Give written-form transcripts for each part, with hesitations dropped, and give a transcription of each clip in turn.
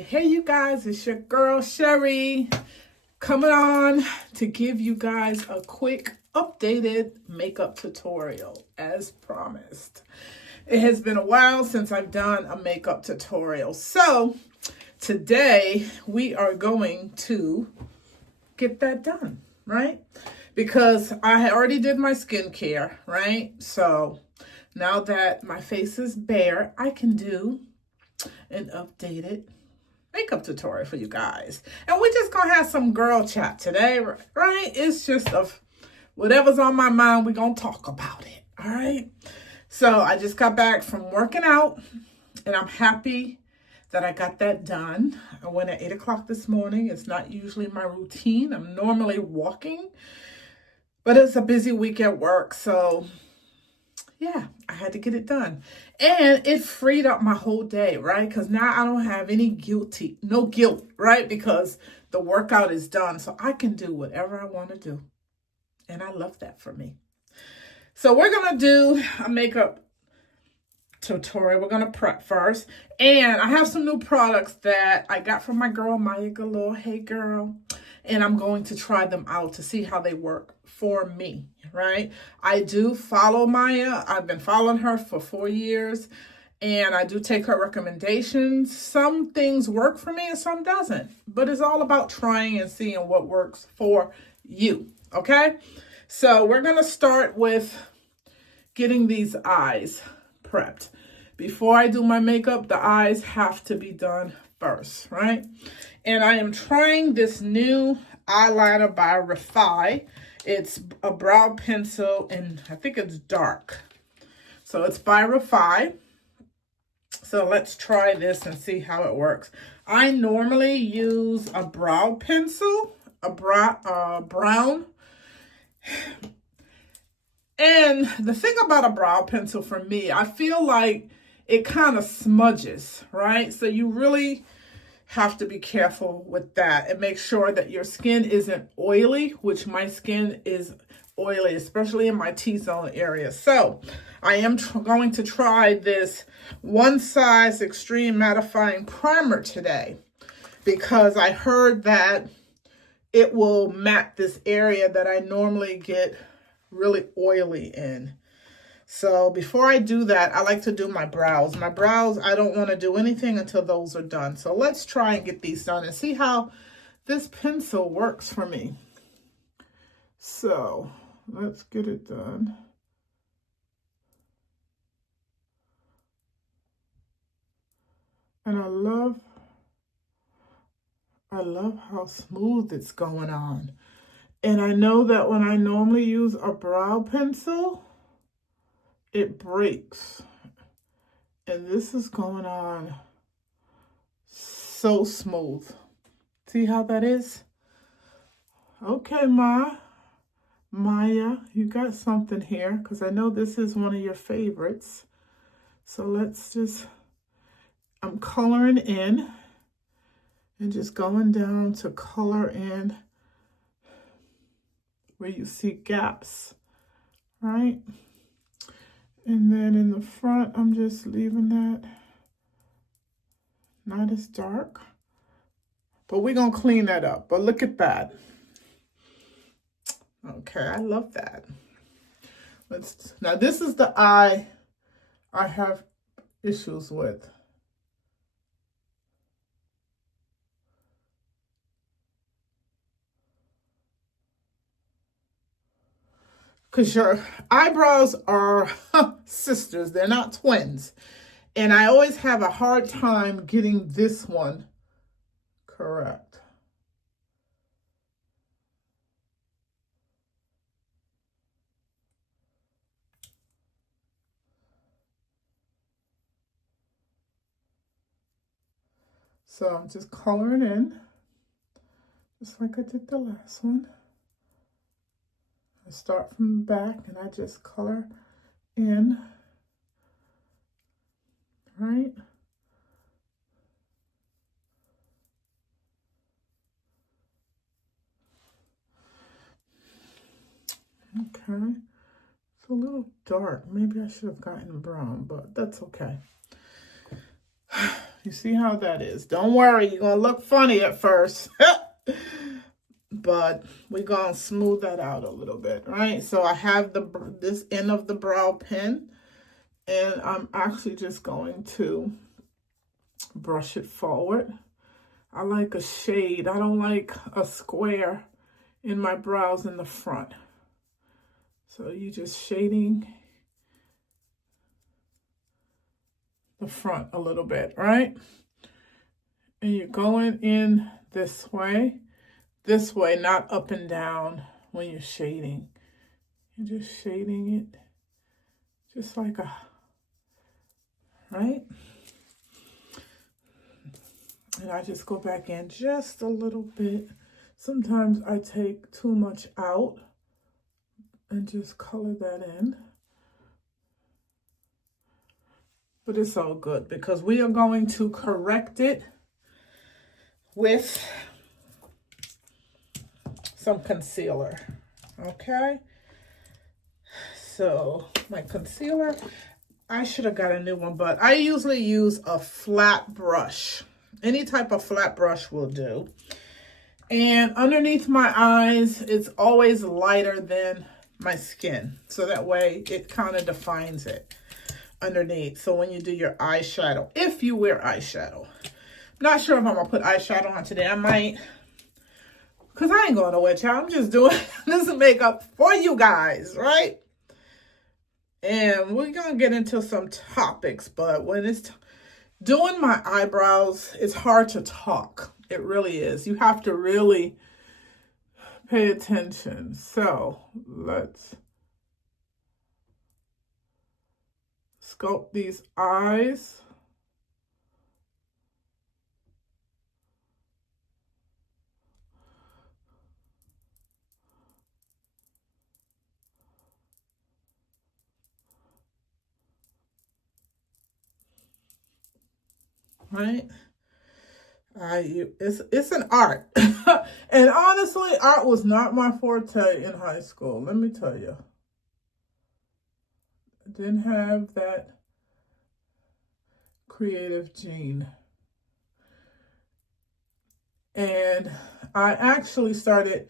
Hey, you guys, it's your girl Sherry coming on to give you guys a quick updated makeup tutorial as promised. It has been a while since I've done a makeup tutorial. So today we are going to get that done, right? Because I already did my skincare, right? So now that my face is bare, I can do an updated makeup tutorial for you guys. And we're just gonna have some girl chat today, right? It's just of whatever's on my mind, we're gonna talk about it. All right. So I just got back from working out and I'm happy that I got that done. I went at 8 o'clock this morning. It's not usually my routine. I'm normally walking, but it's a busy week at work. So yeah, I had to get it done. And it freed up my whole day, right? Because now I don't have no guilt, right? Because the workout is done. So I can do whatever I want to do. And I love that for me. So we're going to do a makeup tutorial. We're going to prep first. And I have some new products that I got from my girl, Maya Galore. Hey, girl. And I'm going to try them out to see how they work for me, right? I do follow Maya. I've been following her for 4 years, and I do take her recommendations. Some things work for me and some doesn't, but it's all about trying and seeing what works for you, okay? So we're going to start with getting these eyes prepped. Before I do my makeup, the eyes have to be done first, right? And I am trying this new eyeliner by Refi. It's a brow pencil, and I think it's dark. So it's by Refi. So let's try this and see how it works. I normally use a brow pencil, a brown. And the thing about a brow pencil for me, I feel like it kind of smudges, right? So you really have to be careful with that and make sure that your skin isn't oily, which my skin is oily, especially in my T-zone area. So I am going to try this One Size Extreme Mattifying Primer today because I heard that it will matte this area that I normally get really oily in. So before I do that, I like to do my brows. My brows, I don't want to do anything until those are done. So let's try and get these done and see how this pencil works for me. So let's get it done. And I love how smooth it's going on. And I know that when I normally use a brow pencil, it breaks. And this is going on so smooth. See how that is? Okay, Maya, you got something here because I know this is one of your favorites. So let's just, I'm coloring in and just going down to color in where you see gaps, right? And then in the front, I'm just leaving that not as dark. But we're going to clean that up. But look at that. Okay, I love that. Now this is the eye I have issues with. Because your eyebrows are sisters. They're not twins. And I always have a hard time getting this one correct. So I'm just coloring in, just like I did the last one. I start from the back and I just color in, right? Okay, it's a little dark. Maybe I should have gotten brown, but that's okay. You see how that is? Don't worry, you're going to look funny at first. But we're going to smooth that out a little bit, right? So I have this end of the brow pen, and I'm actually just going to brush it forward. I like a shade. I don't like a square in my brows in the front. So you just shading the front a little bit, right? And you're going in this way, not up and down when you're shading. You're just shading it just like right? And I just go back in just a little bit. Sometimes I take too much out and just color that in. But it's all good because we are going to correct it with some concealer, okay? So my concealer, I should have got a new one, but I usually use a flat brush. Any type of flat brush will do. And underneath my eyes, it's always lighter than my skin. So that way it kind of defines it underneath. So when you do your eyeshadow, if you wear eyeshadow. I'm not sure if I'm going to put eyeshadow on today. I might. Because I ain't going nowhere, child. I'm just doing this makeup for you guys, right? And we're going to get into some topics. But when it's doing my eyebrows, it's hard to talk. It really is. You have to really pay attention. So let's sculpt these eyes. Right? It's an art. And honestly, art was not my forte in high school. Let me tell you. I didn't have that creative gene. And I actually started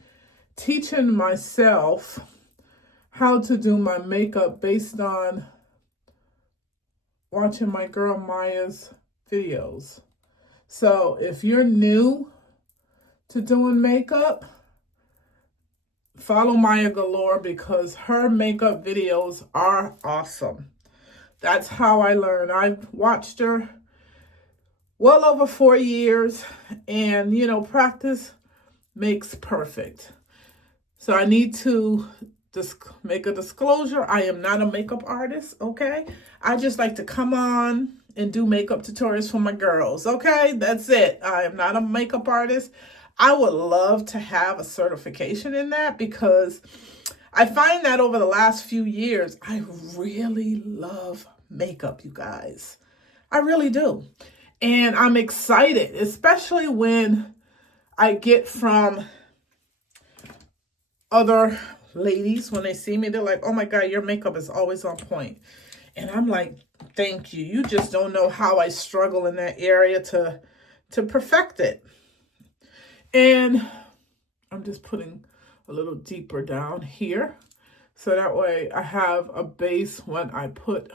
teaching myself how to do my makeup based on watching my girl Maya's videos. So if you're new to doing makeup, follow Maya Galore because her makeup videos are awesome. That's how I learned. I've watched her well over 4 years, and you know, practice makes perfect. So I need to just make a disclosure. I am not a makeup artist, okay? I just like to come on and do makeup tutorials for my girls, okay? That's it. I am not a makeup artist. I would love to have a certification in that because I find that over the last few years, I really love makeup, you guys. I really do. And I'm excited, especially when I get from other ladies, when they see me, they're like, oh my God, your makeup is always on point. And I'm like, thank you. You just don't know how I struggle in that area to perfect it. And I'm just putting a little deeper down here. So that way I have a base when I put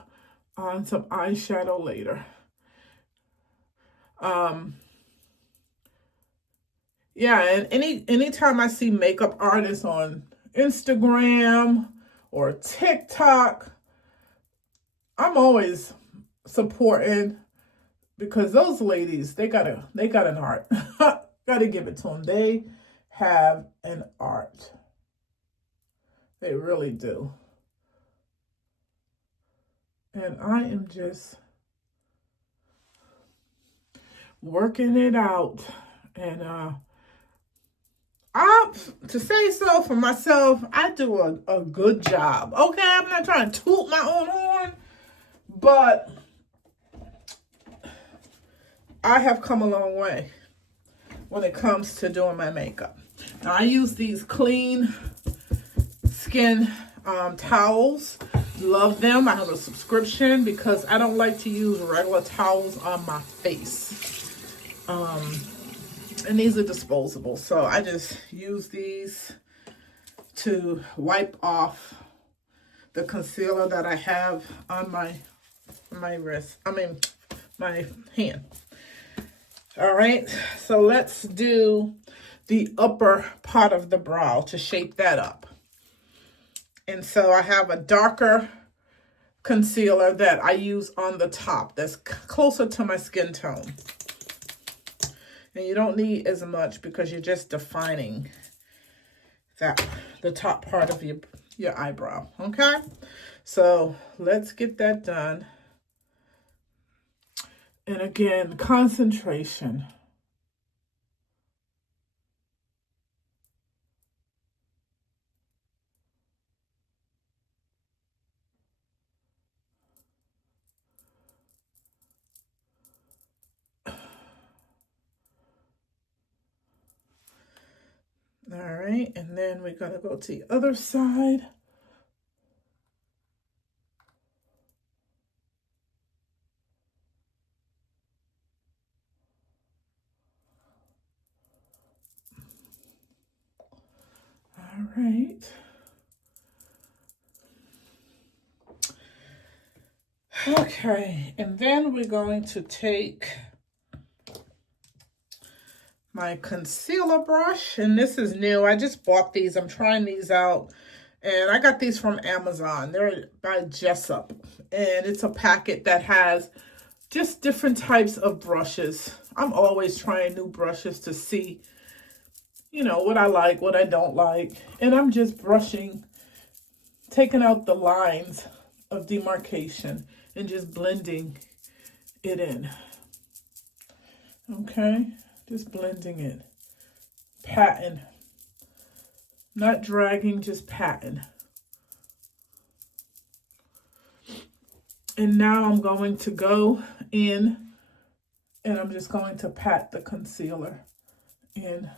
on some eyeshadow later. Yeah, and anytime I see makeup artists on Instagram or TikTok, I'm always supporting because those ladies, they got an art. Got to give it to them. They have an art. They really do. And I am just working it out. And to say so for myself, I do a good job. Okay, I'm not trying to toot my own horn, but I have come a long way when it comes to doing my makeup. Now, I use these clean skin towels. Love them. I have a subscription because I don't like to use regular towels on my face. And these are disposable. So I just use these to wipe off the concealer that I have on my wrist. My hand. All right. So let's do the upper part of the brow to shape that up. And so I have a darker concealer that I use on the top that's closer to my skin tone. And you don't need as much because you're just defining the top part of your eyebrow, okay? So let's get that done. And again, concentration. All right, and then we're going to go to the other side. All right. Okay, and then we're going to take my concealer brush, and this is new. I just bought these. I'm trying these out, and I got these from Amazon. They're by Jessup, and it's a packet that has just different types of brushes. I'm always trying new brushes to see, you know, what I like, what I don't like, and I'm just brushing, taking out the lines of demarcation and just blending it in. Okay. Just blending it, patting, not dragging, just patting. And now I'm going to go in and I'm just going to pat the concealer in.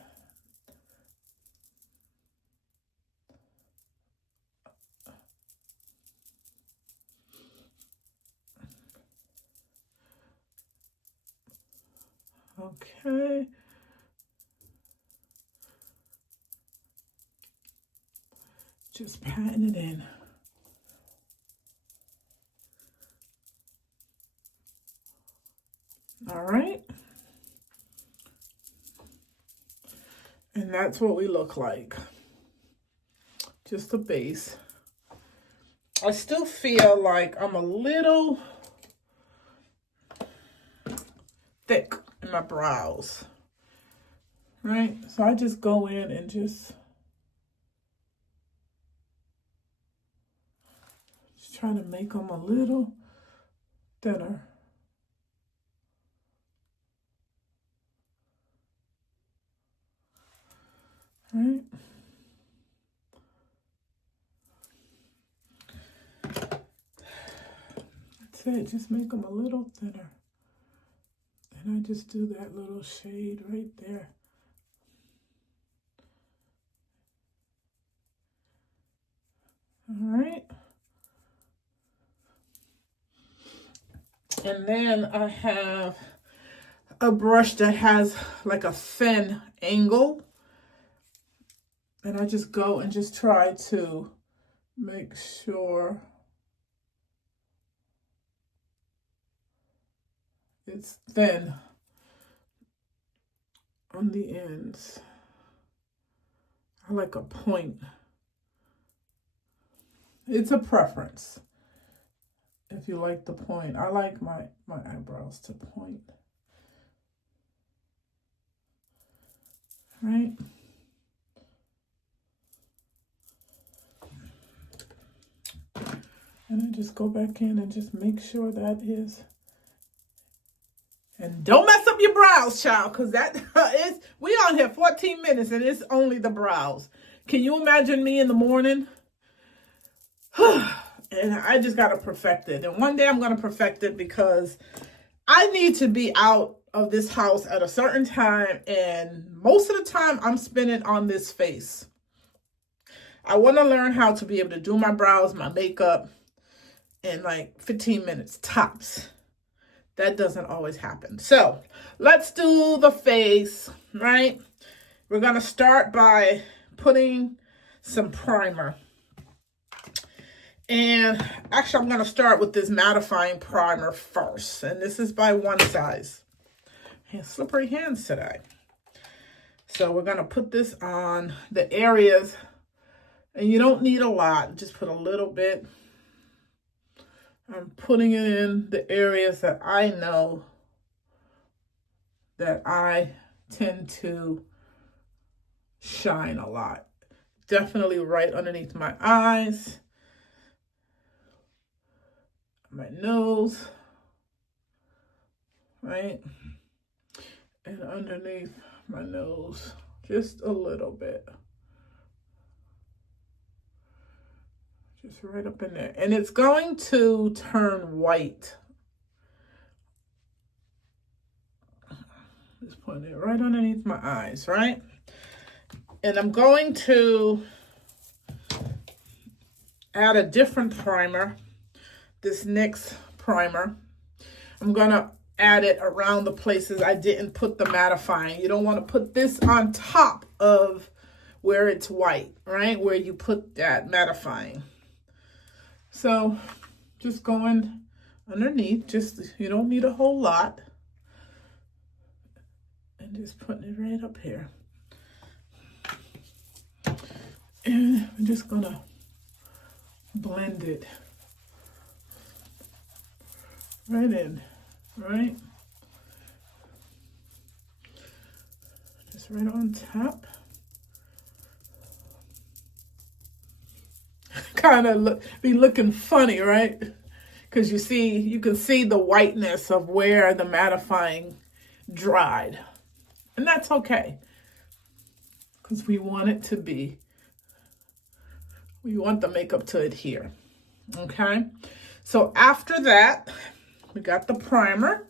Okay. Just patting it in. All right. And that's what we look like. Just the base. I still feel like I'm a little thick in my brows, right? So I just go in and just try to make them a little thinner. Right? That's it, just make them a little thinner. And I just do that little shade right there. All right. And then I have a brush that has like a thin angle. And I just go and just try to make sure it's thin on the ends. I like a point. It's a preference. If you like the point. I like my eyebrows to point. Right? And I just go back in and just make sure that is. And don't mess up your brows, child, because that is, we on here 14 minutes and it's only the brows. Can you imagine me in the morning? And I just got to perfect it. And one day I'm going to perfect it because I need to be out of this house at a certain time. And most of the time I'm spending on this face. I want to learn how to be able to do my brows, my makeup, in like 15 minutes tops. That doesn't always happen. So let's do the face, right? We're going to start by putting some primer. And actually, I'm going to start with this mattifying primer first. And this is by One Size. Slippery hands today. So we're going to put this on the areas. And you don't need a lot. Just put a little bit. I'm putting it in the areas that I know that I tend to shine a lot. Definitely right underneath my eyes, my nose, right? And underneath my nose, just a little bit. Just right up in there. And it's going to turn white. Just putting it right underneath my eyes, right? And I'm going to add a different primer. This NYX primer. I'm going to add it around the places I didn't put the mattifying. You don't want to put this on top of where it's white, right? Where you put that mattifying. So just going underneath, just, you don't need a whole lot. And just putting it right up here. And I'm just gonna blend it right in, right? Just right on top. Kind of be looking funny, right? Because you can see the whiteness of where the mattifying dried. And that's okay. Because we want the makeup to adhere. Okay? So after that, we got the primer.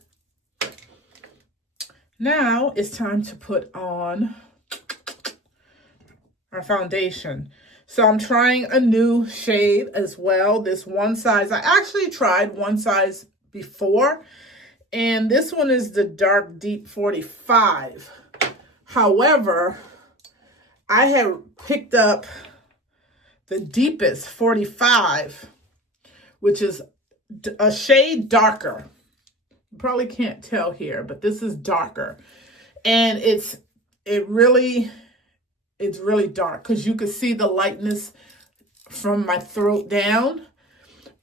Now it's time to put on our foundation. So I'm trying a new shade as well. This One Size. I actually tried One Size before. And this one is the Dark Deep 45. However, I have picked up the deepest 45, which is a shade darker. You probably can't tell here, but this is darker. And it's really dark because you can see the lightness from my throat down.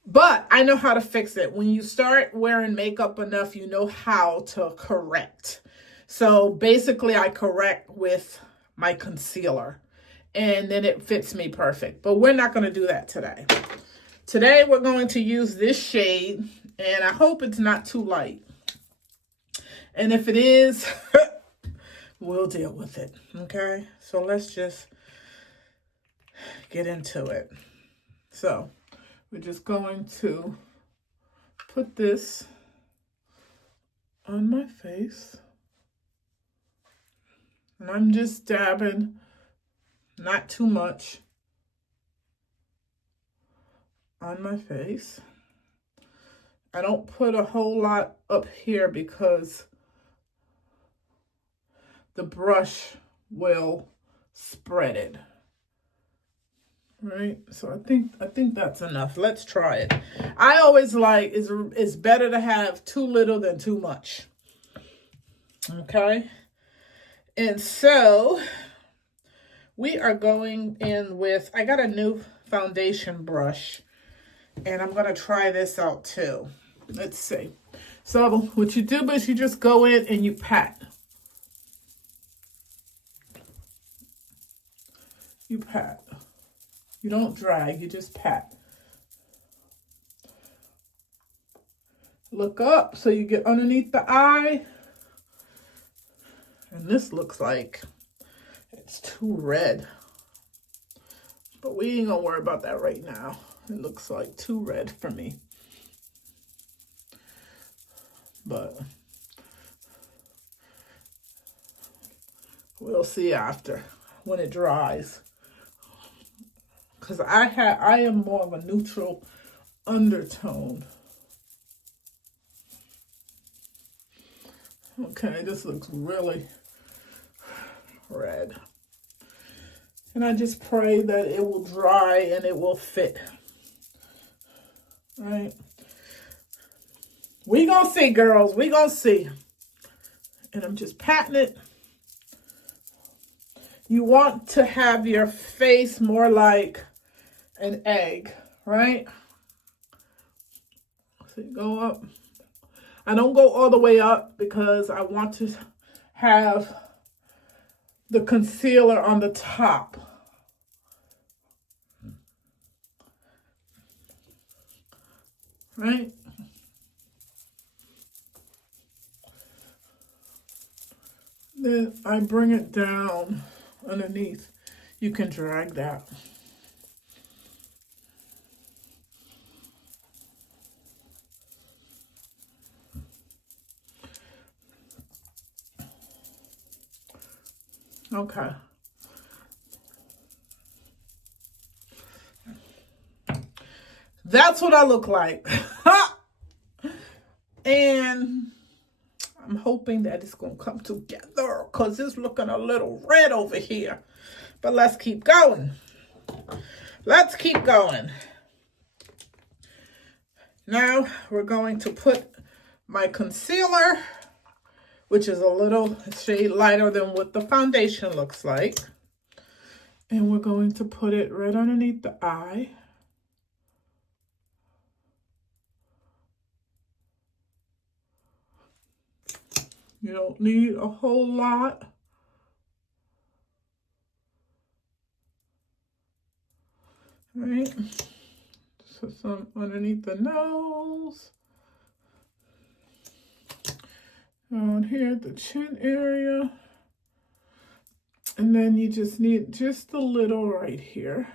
But I know how to fix it. When you start wearing makeup enough, you know how to correct. So basically I correct with my concealer and then it fits me perfect. But we're not going to do that today. Today we're going to use this shade and I hope it's not too light. And if it is, we'll deal with it. Okay, so let's just get into it. So we're just going to put this on my face. And I'm just dabbing, not too much, on my face. I don't put a whole lot up here because the brush will spread it. Right? So I think that's enough. Let's try it. I always like it's better to have too little than too much. Okay? And so we are going in with, I got a new foundation brush and I'm going to try this out too. Let's see. So what you do is you just go in and you pat. You pat. You don't drag, you just pat. Look up so you get underneath the eye. And this looks like it's too red. But we ain't gonna worry about that right now. It looks like too red for me. But we'll see after when it dries. Because I am more of a neutral undertone. Okay, this looks really red. And I just pray that it will dry and it will fit. Right? We gonna see, girls. We gonna see. And I'm just patting it. You want to have your face more like an egg, right? So you go up. I don't go all the way up because I want to have the concealer on the top. Right? Then I bring it down underneath. You can drag that. Okay. That's what I look like. And I'm hoping that it's going to come together because it's looking a little red over here. But let's keep going. Let's keep going. Now we're going to put my concealer, which is a little shade lighter than what the foundation looks like. And we're going to put it right underneath the eye. You don't need a whole lot. Right? So some underneath the nose. Down here at the chin area. And then you just need just a little right here.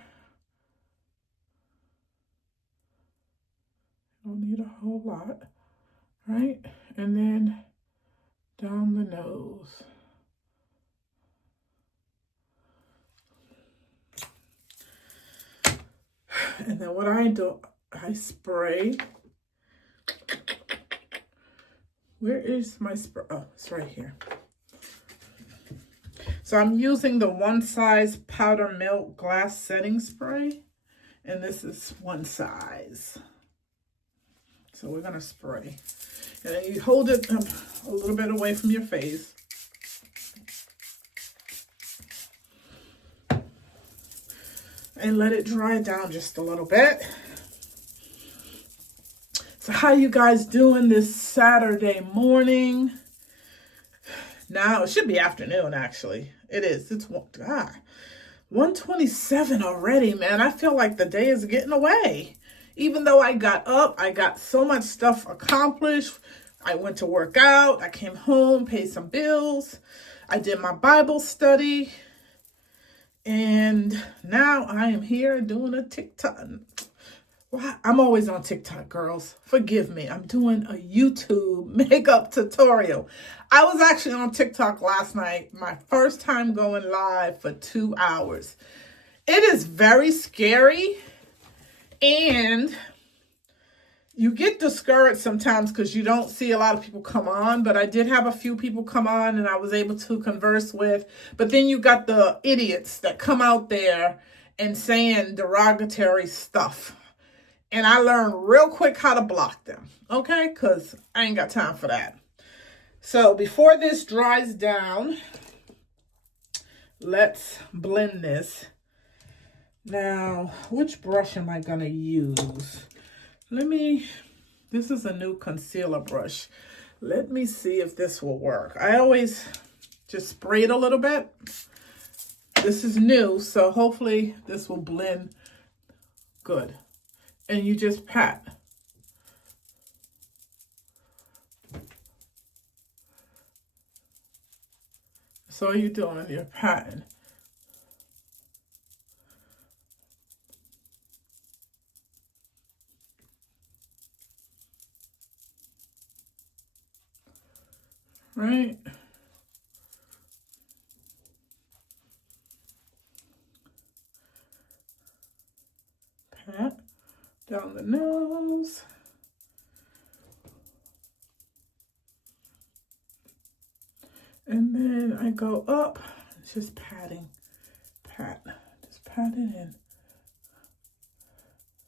Don't need a whole lot. Right? And then down the nose. And then what I do, I spray. Where is my spray? Oh, it's right here. So I'm using the One Size Powder Milk Glass Setting Spray. And this is one size. So we're going to spray. And then you hold it a little bit away from your face. And let it dry down just a little bit. So how you guys doing this Saturday morning? Now, it should be afternoon, actually. It is. It's 1:27 already, man. I feel like the day is getting away. Even though I got up, I got so much stuff accomplished. I went to work out. I came home, paid some bills. I did my Bible study. And now I am here doing a TikTok. Well, I'm always on TikTok, girls. Forgive me. I'm doing a YouTube makeup tutorial. I was actually on TikTok last night. My first time going live for 2 hours. It is very scary. And you get discouraged sometimes because you don't see a lot of people come on. But I did have a few people come on and I was able to converse with. But then you got the idiots that come out there and saying derogatory stuff. And I learned real quick how to block them. Okay? Because I ain't got time for that. So before this dries down, let's blend this. Now, which brush am I going to use? This is a new concealer brush. Let me see if this will work. I always just spray it a little bit. This is new, so hopefully this will blend good. And you just pat. So you're doing, you're patting. Right? Pat down the nose. And then I go up, just patting, just pat it in.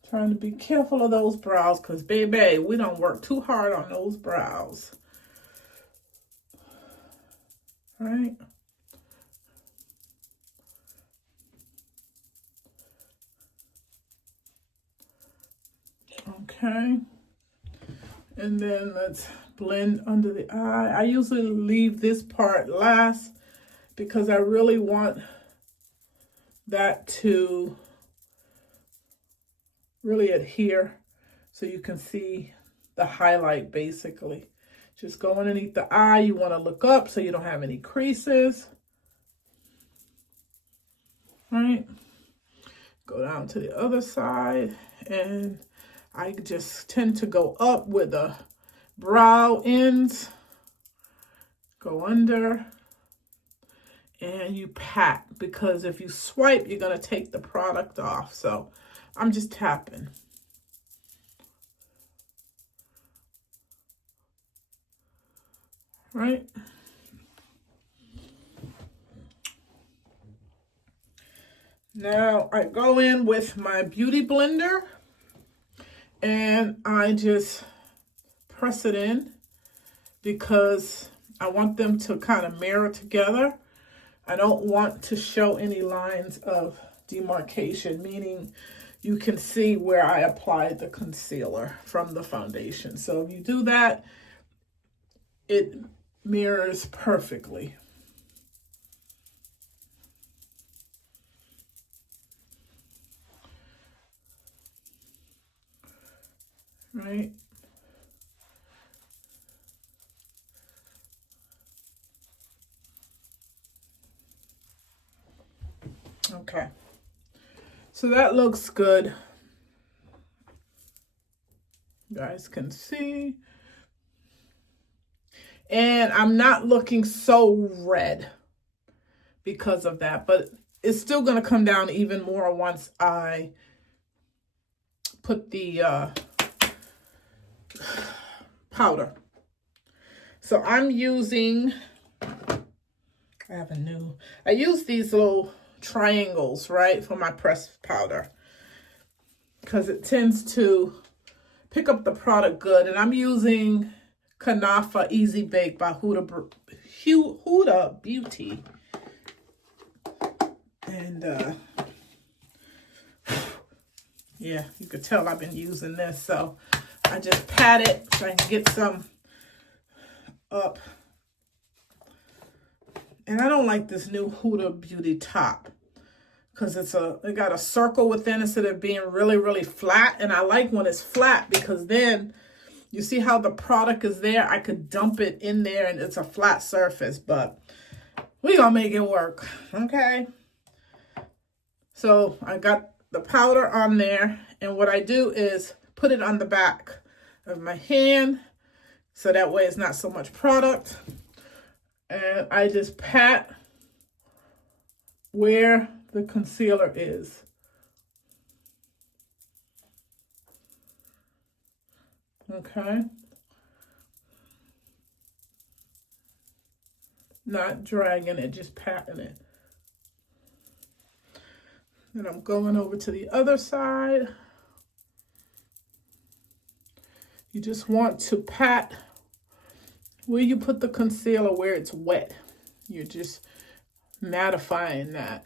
Trying to be careful of those brows because, baby, we don't work too hard on those brows. All right. Okay. And then let's blend under the eye. I usually leave this part last because I really want that to really adhere so you can see the highlight basically. Just go underneath the eye. You want to look up so you don't have any creases. All right. Go down to the other side, and I just tend to go up with the brow ends. Go under, and you pat, because if you swipe, you're going to take the product off. So I'm just tapping. Right? Now I go in with my beauty blender and I just press it in because I want them to kind of mirror together. I don't want to show any lines of demarcation, meaning you can see where I applied the concealer from the foundation. So if you do that, it mirrors perfectly. Right? Okay. So that looks good. You guys can see. And I'm not looking so red because of that, but it's still going to come down even more once I put the powder. So I'm using, I use these little triangles, right, for my pressed powder because it tends to pick up the product good. And I'm using Kanafa Easy Bake by Huda Beauty. And yeah, you could tell I've been using this. So I just pat it so I can get some up. And I don't like this new Huda Beauty top because it got a circle within instead of being really, really flat. And I like when it's flat because then you see how the product is there. I could dump it in there and it's a flat surface, but we're gonna make it work, okay? So I got the powder on there, and what I do is put it on the back of my hand so that way it's not so much product. And I just pat where the concealer is. Okay. Not dragging it, just patting it. And I'm going over to the other side. You just want to pat where you put the concealer where it's wet. You're just mattifying that.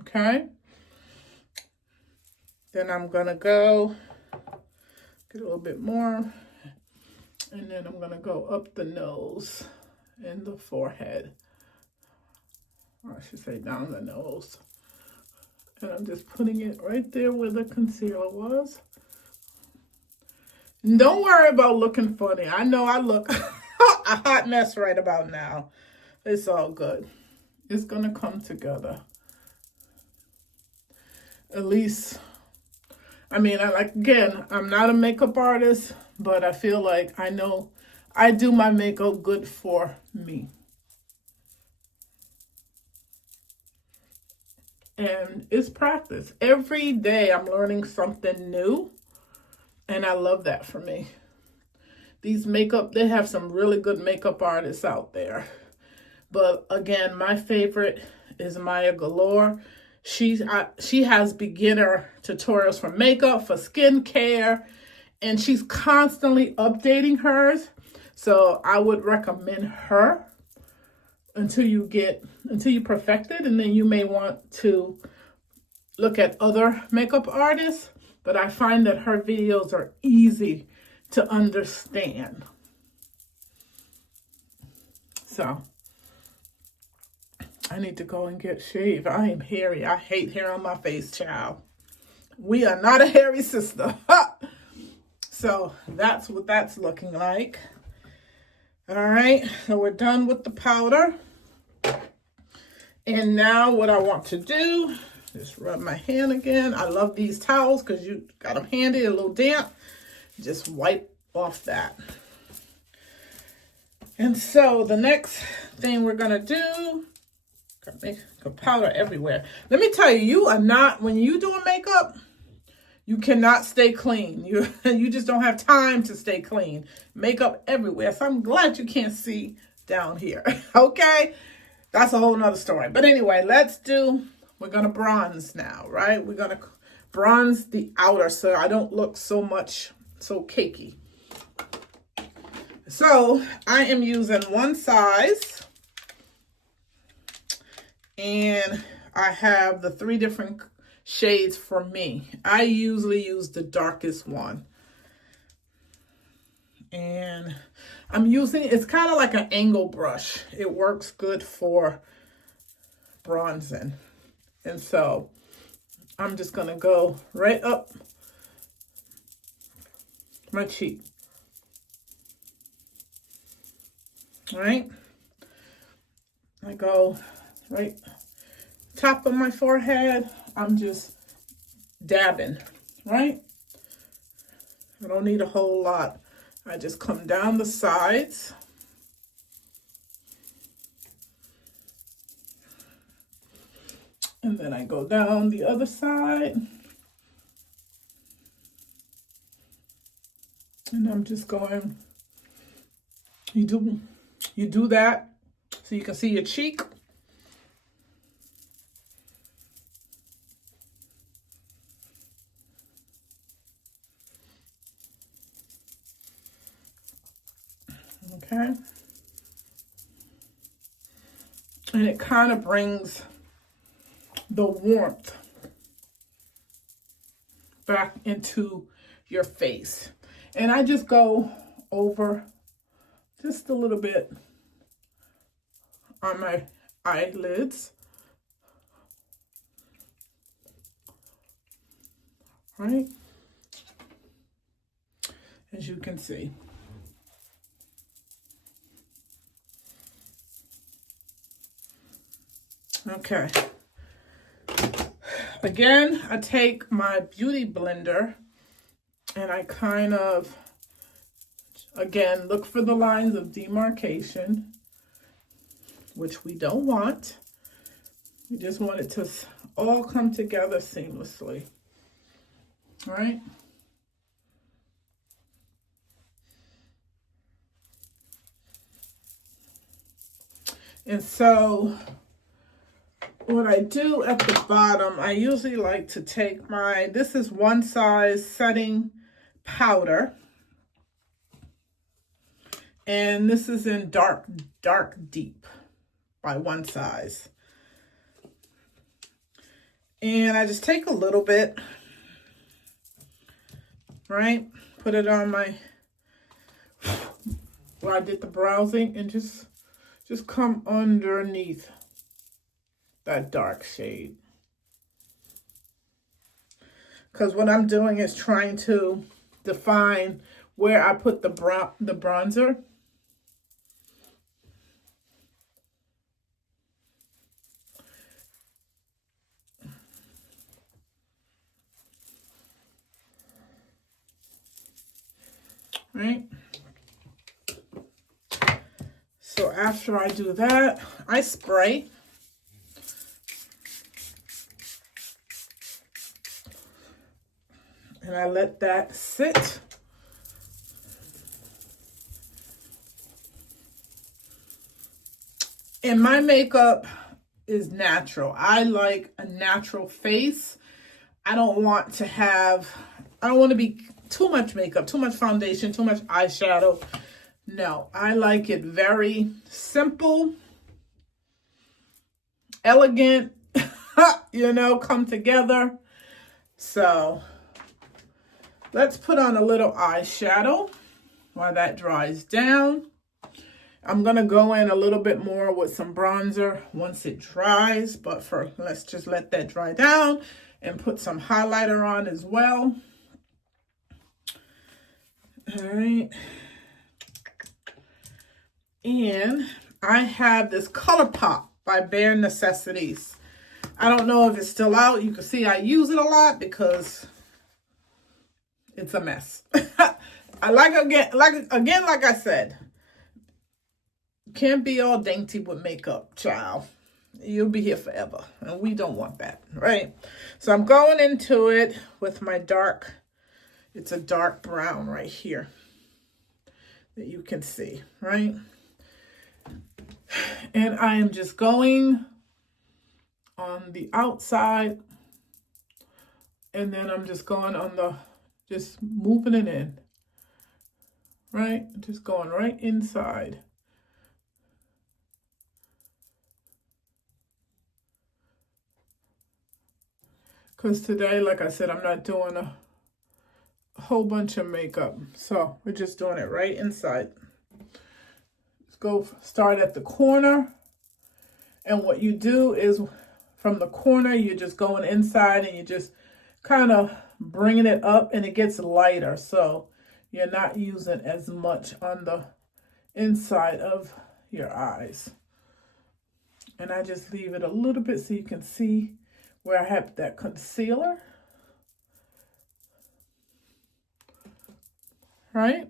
Okay. Then I'm gonna go get a little bit more. And then I'm gonna go up the nose and the forehead. Or I should say down the nose. And I'm just putting it right there where the concealer was. And don't worry about looking funny. I know I look a hot mess right about now. It's all good. It's gonna come together. At least, I mean, I'm not a makeup artist, but I feel like I know I do my makeup good for me. And it's practice. Every day I'm learning something new. And I love that for me. These makeup, they have some really good makeup artists out there. But again, my favorite is Maya Galore. She has beginner tutorials for makeup, for skincare, and she's constantly updating hers. So I would recommend her until you perfect it, and then you may want to look at other makeup artists. But I find that her videos are easy to understand. So I need to go and get shaved. I am hairy. I hate hair on my face, child. We are not a hairy sister. So that's what that's looking like. All right, so we're done with the powder. And now what I want to do, just rub my hand again. I love these towels because you got them handy, a little damp. Just wipe off that. And so the next thing we're going to do, make powder everywhere. Let me tell you, you are not, when you doing makeup, you cannot stay clean. You just don't have time to stay clean. Makeup everywhere. So I'm glad you can't see down here. Okay? That's a whole nother story. But anyway, we're going to bronze now, right? We're going to bronze the outer so I don't look so cakey. So I am using one size. And I have the 3 different shades for me. I usually use the darkest one. And I'm using, it's kind of like an angle brush. It works good for bronzing. And so I'm just going to go right up my cheek. All right. I go right top of my forehead. I'm just dabbing, right? I don't need a whole lot. I just come down the sides. And then I go down the other side. And I'm just going, you do that so you can see your cheek. Okay. And it kind of brings the warmth back into your face. And I just go over just a little bit on my eyelids. Right? As you can see. Okay. Again, I take my beauty blender and I kind of, again, look for the lines of demarcation, which we don't want. We just want it to all come together seamlessly. All right? And so what I do at the bottom, I usually like to take this is one size setting powder. And this is in dark deep by one size. And I just take a little bit, right? Put it on where I did the browsing and just come underneath that dark shade. Because what I'm doing is trying to define where I put the bronzer. Right? So after I do that, I spray. And I let that sit. And my makeup is natural. I like a natural face. I don't want to be too much makeup, too much foundation, too much eyeshadow. No, I like it very simple, elegant, come together. So let's put on a little eyeshadow while that dries down. I'm going to go in a little bit more with some bronzer once it dries. But first, let's just let that dry down and put some highlighter on as well. All right. And I have this Color Pop by Bare Necessities. I don't know if it's still out. You can see I use it a lot because it's a mess. Like I said, can't be all dainty with makeup, child. You'll be here forever, and we don't want that, right? So I'm going into it with my dark, it's a dark brown right here that you can see, right? And I am just going on the outside, and then I'm just going on just moving it in, right? Just going right inside. Because today, like I said, I'm not doing a whole bunch of makeup. So we're just doing it right inside. Let's go start at the corner. And what you do is from the corner, you're just going inside and you just kind of bringing it up and it gets lighter. So you're not using as much on the inside of your eyes. And I just leave it a little bit so you can see where I have that concealer, right?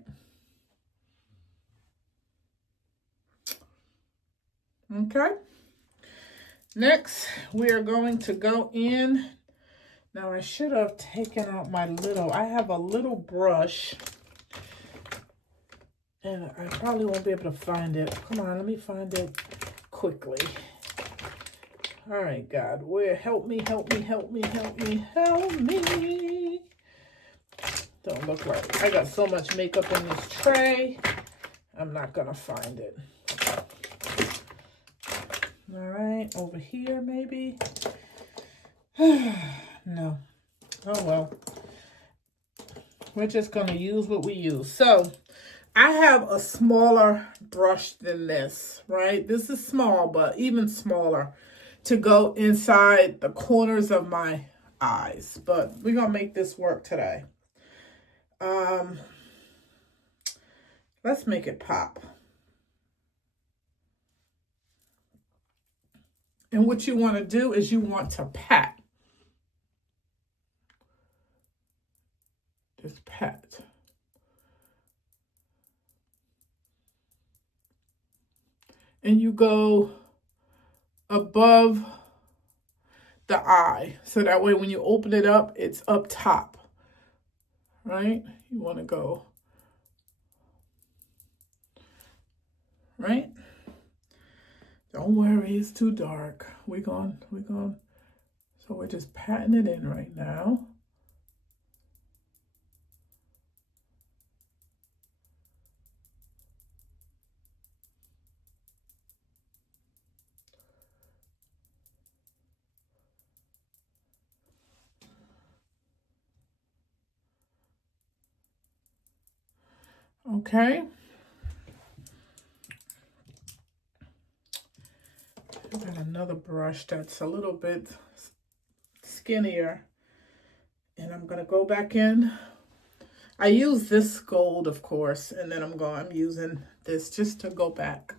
Okay. Next, we are going to go in. Now, I should have taken out I have a little brush, and I probably won't be able to find it. Come on, let me find it quickly. All right, God, help me. Don't look right. I got so much makeup in this tray. I'm not going to find it. All right, over here maybe. No. Oh, well. We're just going to use what we use. So, I have a smaller brush than this, right? This is small, but even smaller to go inside the corners of my eyes. But we're going to make this work today. Let's make it pop. And what you want to do is you want to pat. Just pat. And you go above the eye. So that way when you open it up, it's up top. Right? You want to go. Right? Don't worry, it's too dark. We're going. So we're just patting it in right now. Okay. I got another brush that's a little bit skinnier. And I'm going to go back in. I use this gold, of course, and then I'm using this just to go back.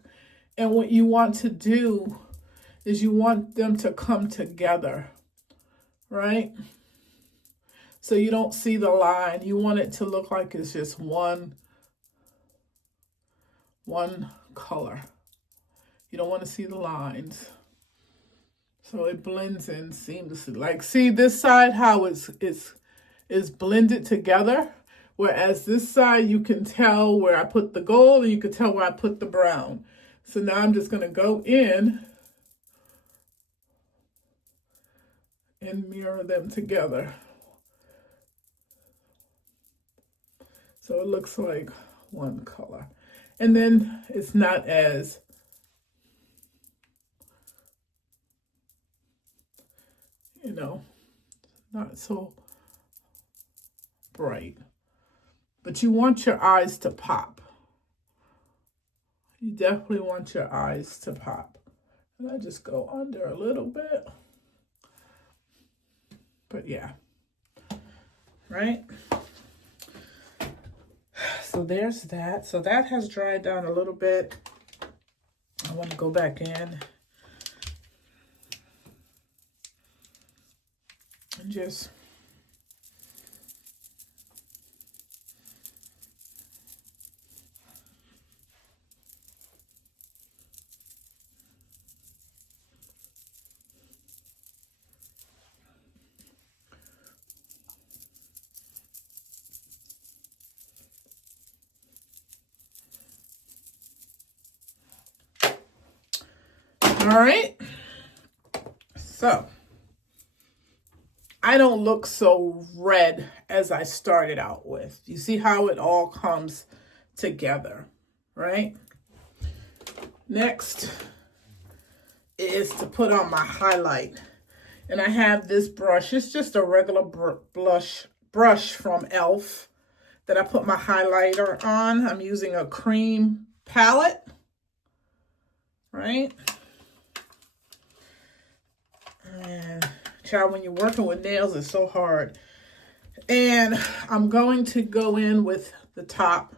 And what you want to do is you want them to come together, right? So you don't see the line. You want it to look like it's just one color. You don't want to see the lines. So it blends in seamlessly. Like, see this side, how it's is blended together. Whereas this side, you can tell where I put the gold and you can tell where I put the brown. So now I'm just going to go in and mirror them together. So it looks like one color. And then it's not as not so bright. But you want your eyes to pop. You definitely want your eyes to pop. And I just go under a little bit. But yeah, right? So there's that. So that has dried down a little bit. I want to go back in and just all right. So I don't look so red as I started out with. You see how it all comes together, right? Next is to put on my highlight. And I have this brush. It's just a regular brush from e.l.f. that I put my highlighter on. I'm using a cream palette, right? And child, when you're working with nails, it's so hard. And I'm going to go in with the top.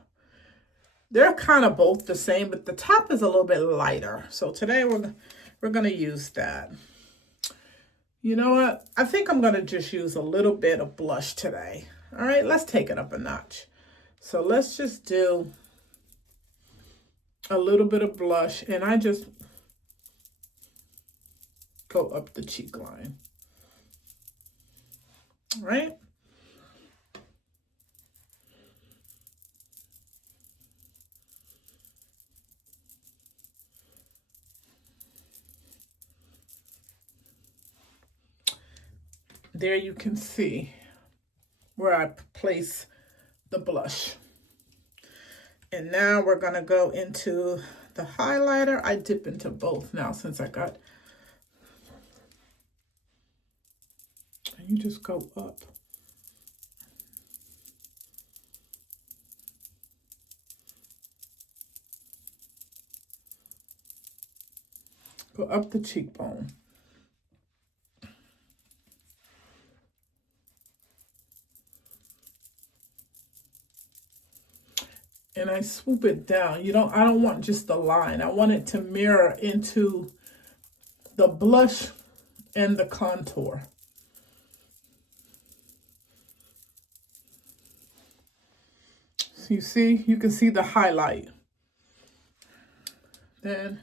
They're kind of both the same, but the top is a little bit lighter. So today we're going to use that. You know what? I think I'm going to just use a little bit of blush today. All right, let's take it up a notch. So let's just do a little bit of blush, and I just go up the cheek line. All right? There you can see where I place the blush. And now we're going to go into the highlighter. I dip into both now since I got... And you just go up. Go up the cheekbone. And I swoop it down. I don't want just the line. I want it to mirror into the blush and the contour. So you see, you can see the highlight. Then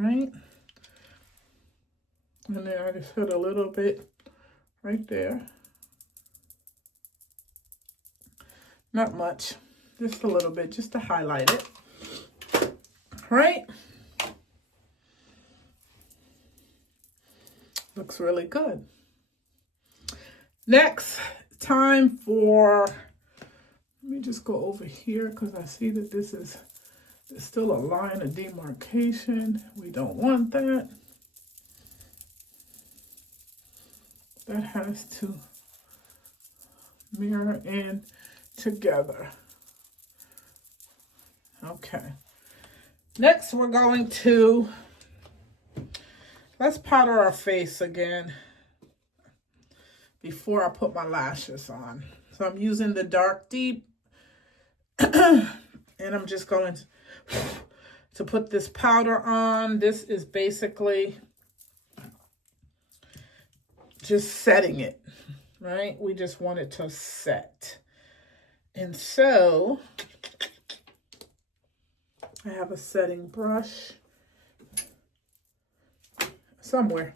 right? And then I just put a little bit right there. Not much, just a little bit, just to highlight it. Right? Looks really good. Next, time for, let me just go over here because I see that there's still a line of demarcation. We don't want that. That has to mirror in together. Okay. Next, we're going to, let's powder our face again before I put my lashes on. So I'm using the Dark Deep, and I'm just going to put this powder on. This is basically just setting it, right? We just want it to set. And so I have a setting brush somewhere.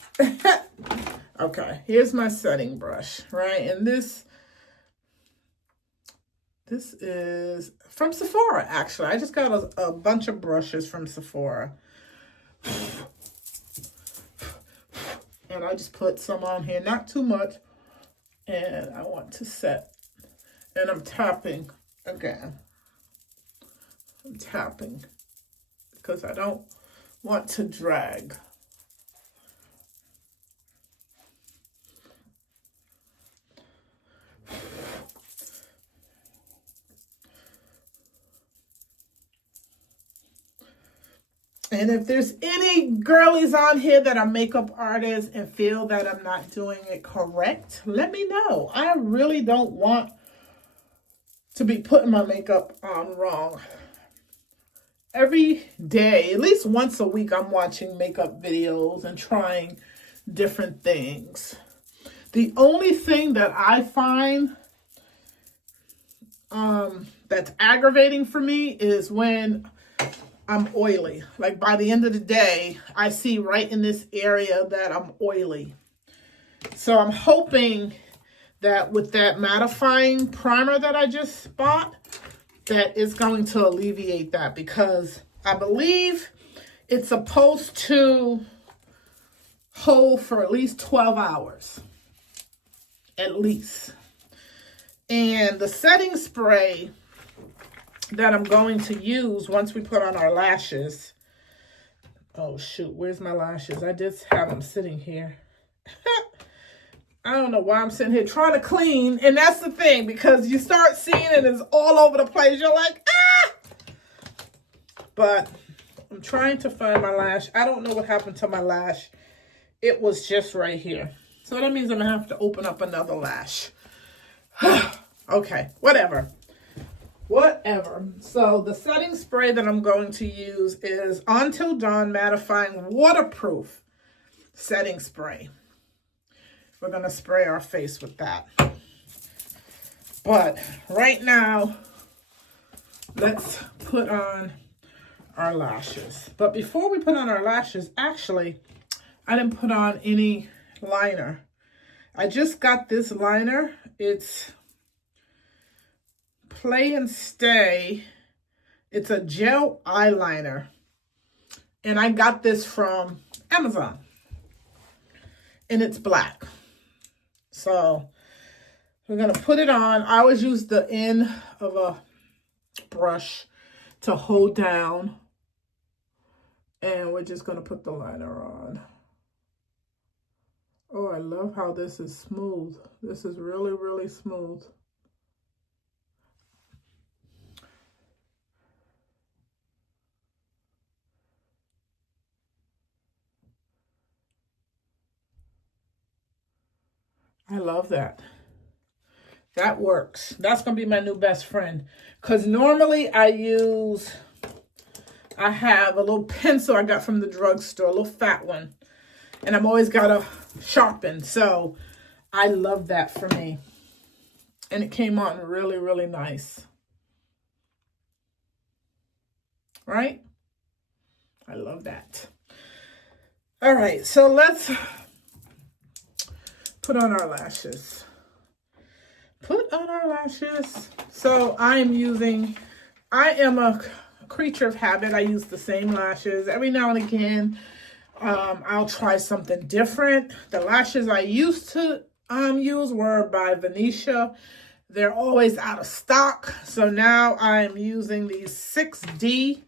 Okay, here's my setting brush, right? And this is from Sephora, actually. I just got a bunch of brushes from Sephora. And I just put some on here, not too much. And I want to set. And I'm tapping again. I'm tapping because I don't want to drag. And if there's any girlies on here that are makeup artists and feel that I'm not doing it correct, let me know. I really don't want to be putting my makeup on wrong. Every day, at least once a week, I'm watching makeup videos and trying different things. The only thing that I find that's aggravating for me is when I'm oily. Like by the end of the day, I see right in this area that I'm oily. So I'm hoping that with that mattifying primer that I just bought, that is going to alleviate that, because I believe it's supposed to hold for at least 12 hours. At least. And the setting spray that I'm going to use once we put on our lashes. Oh shoot, where's my lashes? I just have them sitting here. I don't know why I'm sitting here trying to clean. And that's the thing, because you start seeing it, it's all over the place. You're like, ah! But I'm trying to find my lash. I don't know what happened to my lash. It was just right here. So that means I'm going to have to open up another lash. Okay, whatever. So the setting spray that I'm going to use is Until Dawn Mattifying Waterproof Setting Spray. We're going to spray our face with that. But right now, let's put on our lashes. But before we put on our lashes, actually, I didn't put on any liner. I just got this liner. It's Play and Stay. It's a gel eyeliner. And I got this from Amazon. And it's black. So we're going to put it on. I always use the end of a brush to hold down. And we're just going to put the liner on. Oh, I love how this is smooth. This is really, really smooth. I love that. That works. That's going to be my new best friend. Because normally I have a little pencil I got from the drugstore, a little fat one. And I'm always got to sharpen. So I love that for me. And it came on really, really nice. Right? I love that. All right. So let's put on our lashes. So I am a creature of habit. I use the same lashes. Every now and again, I'll try something different. The lashes I used to use were by Venetia. They're always out of stock. So now I'm using these 6D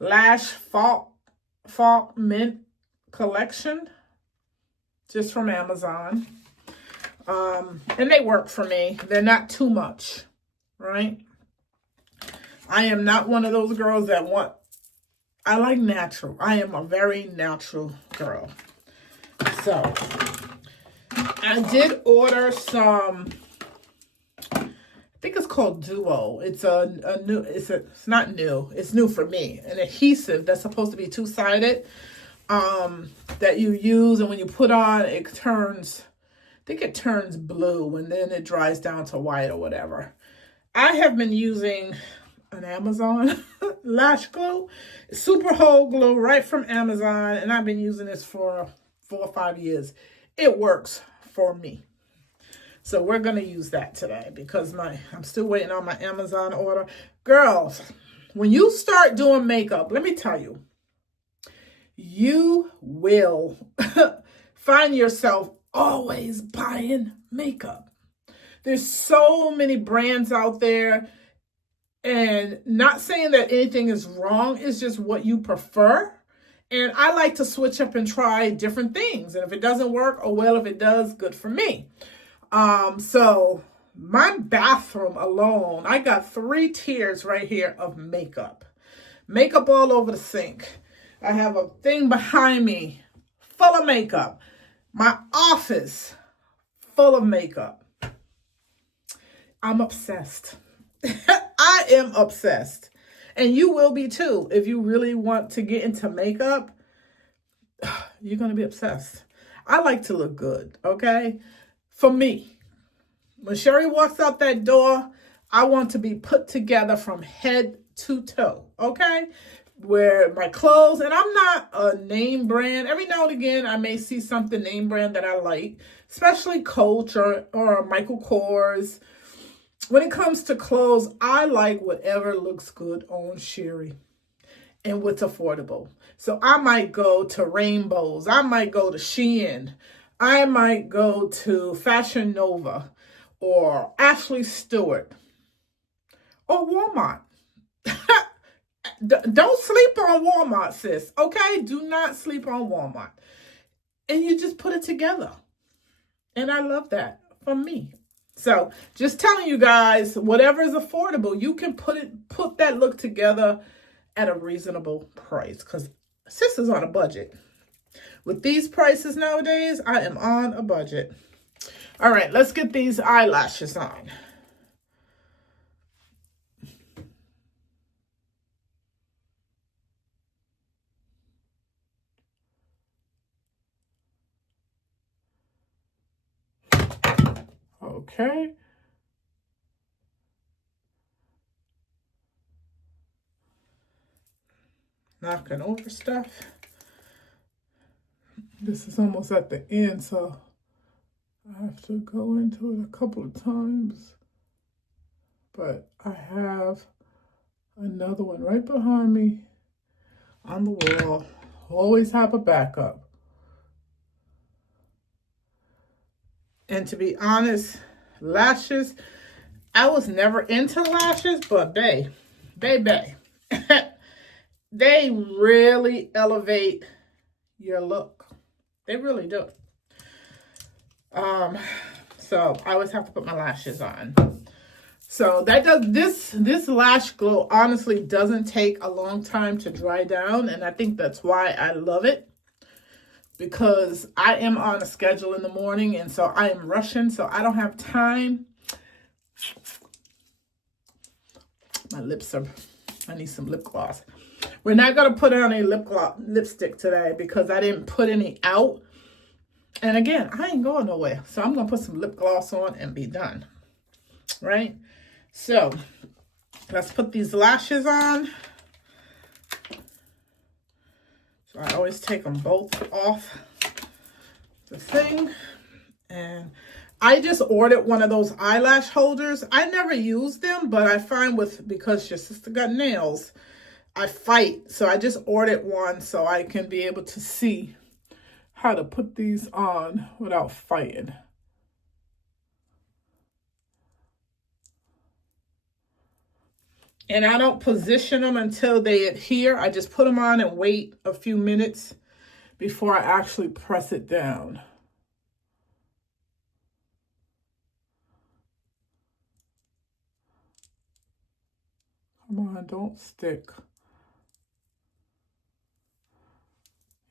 Lash Fall Mint Collection. Just from Amazon. And they work for me. They're not too much, right? I am not one of those girls that I like natural. I am a very natural girl. So, I did order some, I think it's called Duo. It's it's not new. It's new for me. An adhesive that's supposed to be two-sided that you use, and when you put on, it turns, I think it turns blue, and then it dries down to white or whatever. I have been using an Amazon lash glue. Super Hold glue right from Amazon. And I've been using this for 4 or 5 years. It works for me. So we're going to use that today because I'm still waiting on my Amazon order. Girls, when you start doing makeup, let me tell you, you will find yourself always buying makeup. There's so many brands out there, and not saying that anything is wrong. It's just what you prefer. And I like to switch up and try different things. And if it doesn't work, oh well, if it does, good for me. So my bathroom alone, I got 3 tiers right here of makeup. Makeup all over the sink. I have a thing behind me full of makeup. My office full of makeup. I'm obsessed. I am obsessed. And you will be too. If you really want to get into makeup, you're going to be obsessed. I like to look good, okay? For me, when Sherry walks out that door, I want to be put together from head to toe, okay? Where my clothes, and I'm not a name brand. Every now and again, I may see something name brand that I like, especially Coach or Michael Kors. When it comes to clothes, I like whatever looks good on Sherry and what's affordable. So I might go to Rainbows. I might go to Shein. I might go to Fashion Nova or Ashley Stewart or Walmart. Don't sleep on Walmart, sis. Okay? Do not sleep on Walmart. And you just put it together. And I love that for me. So just telling you guys, whatever is affordable, you can put that look together at a reasonable price. Because sis is on a budget. With these prices nowadays, I am on a budget. All right, let's get these eyelashes on. Okay. Knocking over stuff. This is almost at the end, so I have to go into it a couple of times. But I have another one right behind me on the wall. Always have a backup. And to be honest, lashes, I was never into lashes, but babe, they really elevate your look. They really do. So I always have to put my lashes on. So that does this lash glow honestly doesn't take a long time to dry down, and I think that's why I love it. Because I am on a schedule in the morning, and so I am rushing, so I don't have time. My lips I need some lip gloss. We're not going to put on a lipstick today because I didn't put any out. And again, I ain't going nowhere. So I'm going to put some lip gloss on and be done. Right? So let's put these lashes on. So I always take them both off the thing. And I just ordered one of those eyelash holders. I never use them, but I find because your sister got nails, I fight. So I just ordered one so I can be able to see how to put these on without fighting. And I don't position them until they adhere. I just put them on and wait a few minutes before I actually press it down. Come on, don't stick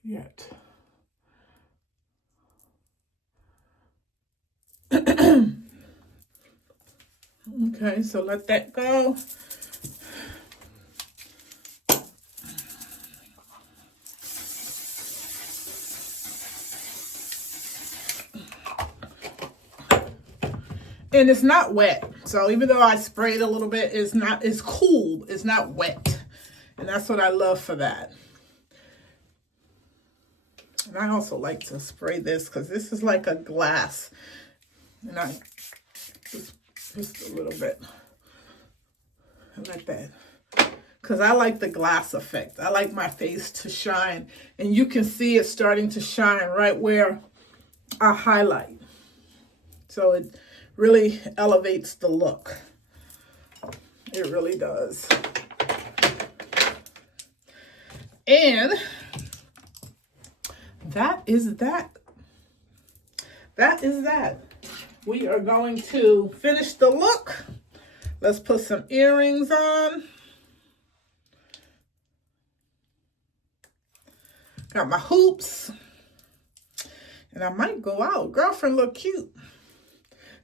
yet. Okay, so let that go. And it's not wet. So even though I sprayed a little bit, it's cool. It's not wet. And that's what I love for that. And I also like to spray this because this is like a glass. And I just a little bit like that. Because I like the glass effect. I like my face to shine. And you can see it starting to shine right where I highlight. So it really elevates the look. It really does. And that is that. That is that. We are going to finish the look. Let's put some earrings on. Got my hoops. And I might go out. Girlfriend look cute.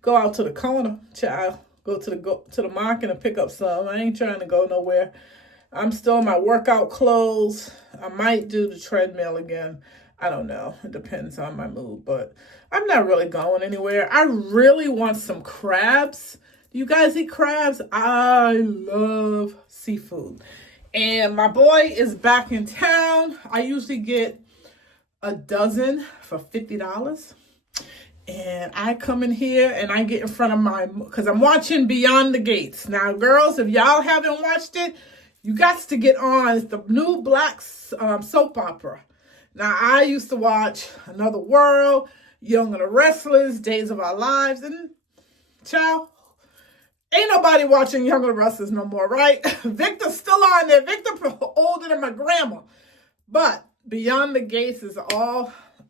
Go out to the corner, child. Go to the market and pick up some. I ain't trying to go nowhere. I'm still in my workout clothes. I might do the treadmill again. I don't know. It depends on my mood, but I'm not really going anywhere. I really want some crabs. Do you guys eat crabs? I love seafood. And my boy is back in town. I usually get a dozen for $50. And I come in here and I get in front of because I'm watching Beyond the Gates. Now, girls, if y'all haven't watched it, you got to get on. It's the new black soap opera. Now, I used to watch Another World, Young and the Restless, Days of Our Lives, and child, ain't nobody watching Young and the Restless no more, right? Victor's still on there. Victor older than my grandma. But Beyond the Gates is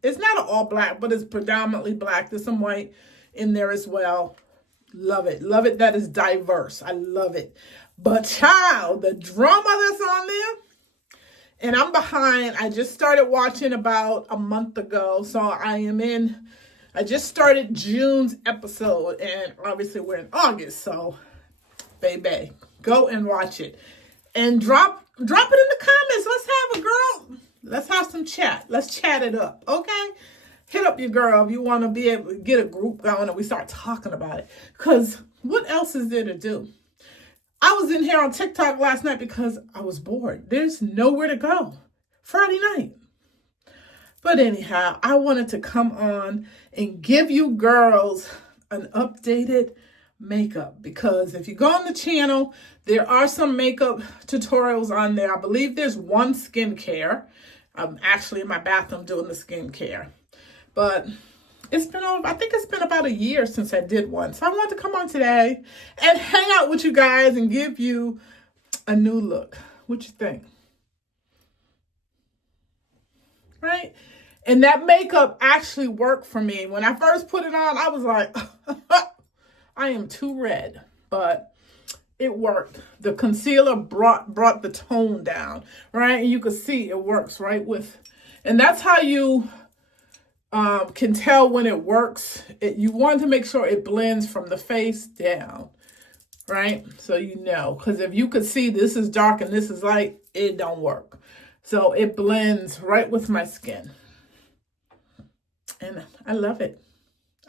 it's not all black, but it's predominantly black. There's some white in there as well. Love it. Love it that is diverse. I love it. But child, the drama that's on there, and I'm behind. I just started watching about a month ago. So I just started June's episode, and obviously we're in August. So, baby, go and watch it. And drop it in the comments. Let's have a girl. Let's have some chat. Let's chat it up, okay? Hit up your girl if you want to be able to get a group going and we start talking about it. Because what else is there to do? I was in here on TikTok last night because I was bored. There's nowhere to go. Friday night. But anyhow, I wanted to come on and give you girls an updated makeup. Because if you go on the channel, there are some makeup tutorials on there. I believe there's one skincare. I'm actually in my bathroom doing the skincare. But I think it's been about a year since I did one. So I wanted to come on today and hang out with you guys and give you a new look. What you think? Right? And that makeup actually worked for me. When I first put it on, I was like, I am too red. But it worked. The concealer brought the tone down, right? And you can see it works right with, and that's how you can tell when it works. You want to make sure it blends from the face down, right? So you know, because if you could see this is dark and this is light, it don't work. So it blends right with my skin. And I love it.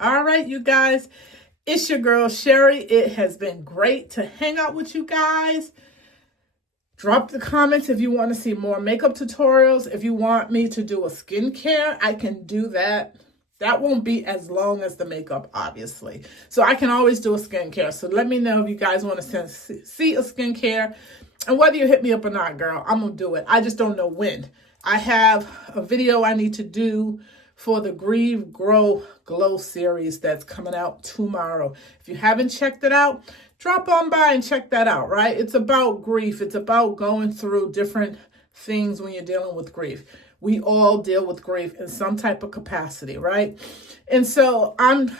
All right, you guys. It's your girl, Sherry. It has been great to hang out with you guys. Drop the comments if you want to see more makeup tutorials. If you want me to do a skincare, I can do that. That won't be as long as the makeup, obviously. So I can always do a skincare. So let me know if you guys want to see a skincare. And whether you hit me up or not, girl, I'm going to do it. I just don't know when. I have a video I need to do for the Grieve, Grow, Glow series that's coming out tomorrow. If you haven't checked it out, drop on by and check that out, right? It's about grief. It's about going through different things when you're dealing with grief. We all deal with grief in some type of capacity, right? And so I'm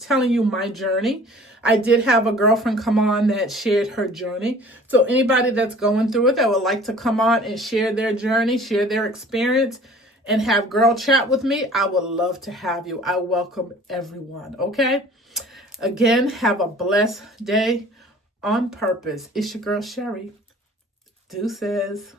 telling you my journey. I did have a girlfriend come on that shared her journey. So anybody that's going through it that would like to come on and share their journey, share their experience, and have girl chat with me, I would love to have you. I welcome everyone, okay? Again, have a blessed day on purpose. It's your girl, Sherry. Deuces.